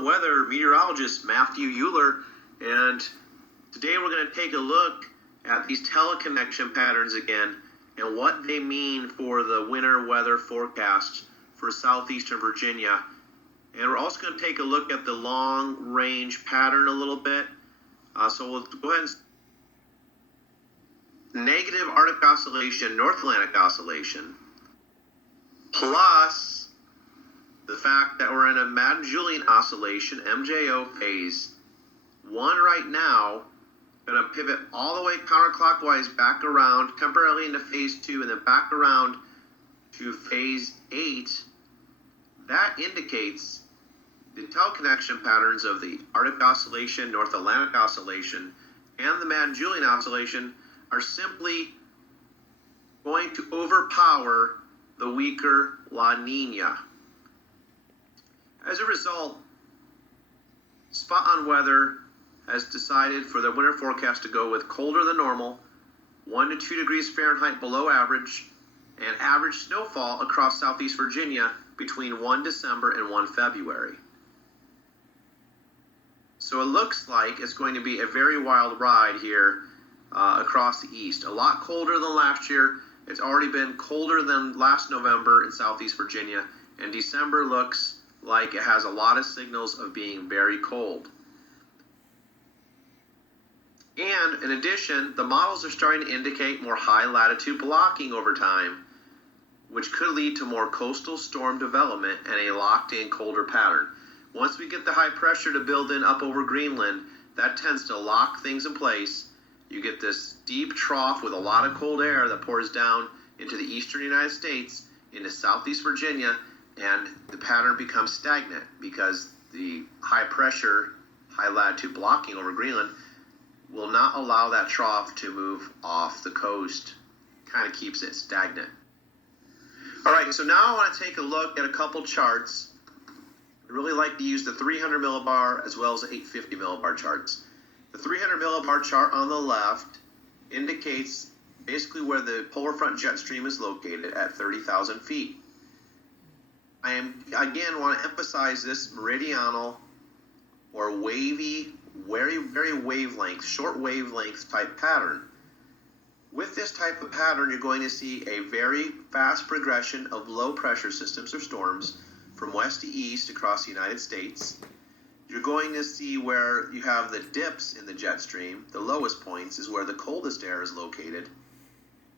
weather meteorologist Matthew Euler, and today we're going to take a look at these teleconnection patterns again and what they mean for the winter weather forecast for southeastern Virginia. And we're also going to take a look at the long range pattern a little bit. So we'll go ahead and negative Arctic oscillation, North Atlantic oscillation, plus the fact that we're in a Meridional oscillation, MJO phase 1 right now, going to pivot all the way counterclockwise back around temporarily into phase 2 and then back around to phase 8. That indicates the teleconnection patterns of the Arctic oscillation, North Atlantic oscillation, and the Meridional oscillation are simply going to overpower the weaker La Nina. As a result, Spot on Weather has decided for the winter forecast to go with colder than normal, 1 to 2 degrees Fahrenheit below average, and average snowfall across southeast Virginia between 1 December and 1 February. So it looks like it's going to be a very wild ride here across the east. A lot colder than last year. It's already been colder than last November in southeast Virginia, and December looks like it has a lot of signals of being very cold. And in addition, the models are starting to indicate more high latitude blocking over time, which could lead to more coastal storm development and a locked in colder pattern. Once we get the high pressure to build in up over Greenland, that tends to lock things in place. You get this deep trough with a lot of cold air that pours down into the eastern United States, into southeast Virginia, and the pattern becomes stagnant because the high pressure, high latitude blocking over Greenland will not allow that trough to move off the coast. Kind of keeps it stagnant. All right, so now I want to take a look at a couple charts. I really like to use the 300 millibar as well as the 850 millibar charts. The 300 millibar chart on the left indicates basically where the polar front jet stream is located at 30,000 feet. I again want to emphasize this meridional or wavy, very wavelength, short wavelength type pattern. With this type of pattern, you're going to see a very fast progression of low pressure systems or storms from west to east across the United States. You're going to see where you have the dips in the jet stream. The lowest points is where the coldest air is located.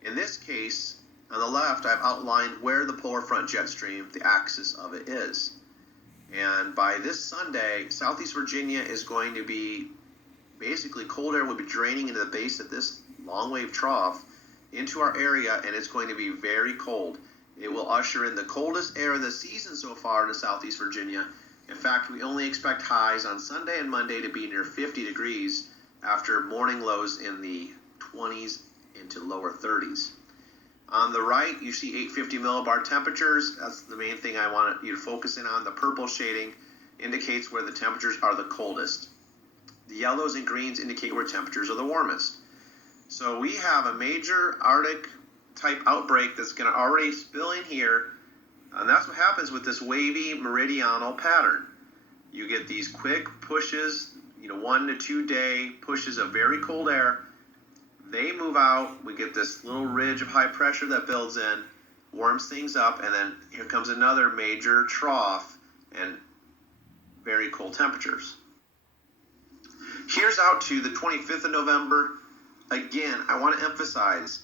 In this case, on the left, I've outlined where the polar front jet stream, the axis of it is. And by this Sunday, southeast Virginia is going to be basically cold air will be draining into the base of this long wave trough into our area, and it's going to be very cold. It will usher in the coldest air of the season so far to southeast Virginia. In fact, we only expect highs on Sunday and Monday to be near 50 degrees after morning lows in the 20s into lower 30s. On the right, you see 850 millibar temperatures. That's the main thing I want you to focus in on. The purple shading indicates where the temperatures are the coldest. The yellows and greens indicate where temperatures are the warmest. So we have a major Arctic type outbreak that's going to already spill in here. And that's what happens with this wavy meridional pattern. You get these quick pushes, 1 to 2 day pushes of very cold air. They move out, we get this little ridge of high pressure that builds in, warms things up, and then here comes another major trough and very cold temperatures. Here's out to the 25th of November. Again, I want to emphasize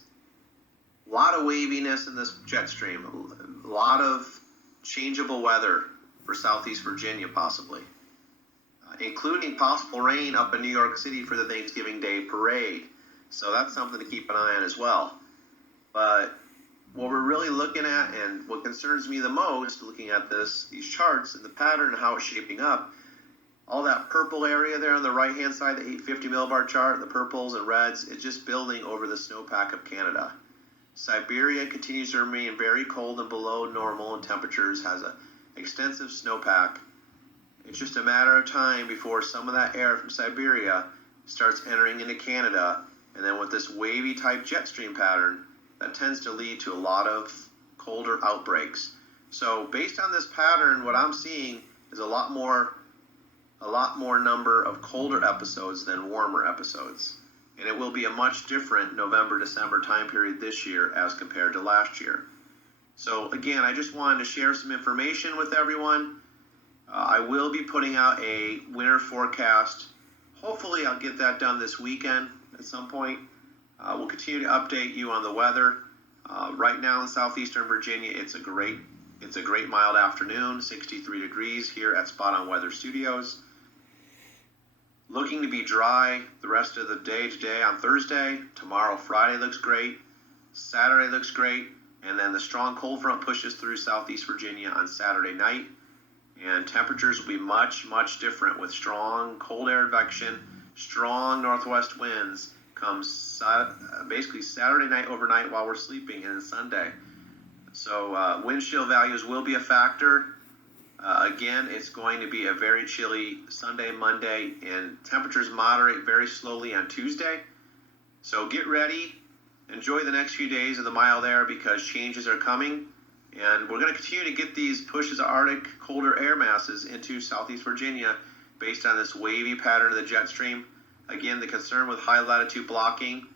a lot of waviness in this jet stream, a lot of changeable weather for southeast Virginia possibly, including possible rain up in New York City for the Thanksgiving Day parade. So that's something to keep an eye on as well. But what we're really looking at, and what concerns me the most looking at these charts and the pattern and how it's shaping up, all that purple area there on the right-hand side, the 850 millibar chart, the purples and reds, it's just building over the snowpack of Canada. Siberia continues to remain very cold and below normal in temperatures, has an extensive snowpack. It's just a matter of time before some of that air from Siberia starts entering into Canada. And then with this wavy type jet stream pattern, that tends to lead to a lot of colder outbreaks. So based on this pattern, what I'm seeing is a lot more a lot more number of colder episodes than warmer episodes. And it will be a much different November-December time period this year as compared to last year. So again, I just wanted to share some information with everyone. I will be putting out a winter forecast. Hopefully I'll get that done this weekend at some point. We'll continue to update you on the weather. Right now in southeastern Virginia, it's a great mild afternoon, 63 degrees here at Spot On Weather Studios. Looking to be dry the rest of the day today on Thursday. Tomorrow, Friday, looks great. Saturday looks great. And then the strong cold front pushes through southeast Virginia on Saturday night. And temperatures will be much, much different with strong cold air advection, strong northwest winds comes basically Saturday night overnight while we're sleeping and Sunday. So wind chill values will be a factor. Again, it's going to be a very chilly Sunday, Monday, and temperatures moderate very slowly on Tuesday. So get ready. Enjoy the next few days of the mild air because changes are coming. And we're going to continue to get these pushes of Arctic colder air masses into southeast Virginia based on this wavy pattern of the jet stream. Again, the concern with high latitude blocking,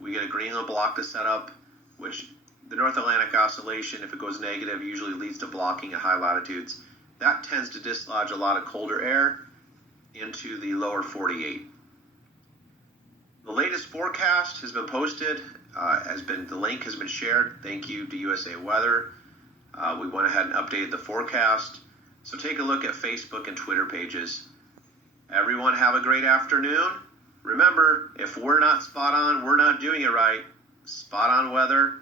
we get a Greenland block to set up, which the North Atlantic oscillation, if it goes negative, usually leads to blocking at high latitudes. That tends to dislodge a lot of colder air into the lower 48. The latest forecast has been posted, the link has been shared. Thank you to USA Weather. We went ahead and updated the forecast. So take a look at Facebook and Twitter pages. Everyone have a great afternoon. Remember, if we're not spot on, we're not doing it right. Spot on weather.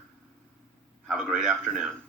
Have a great afternoon.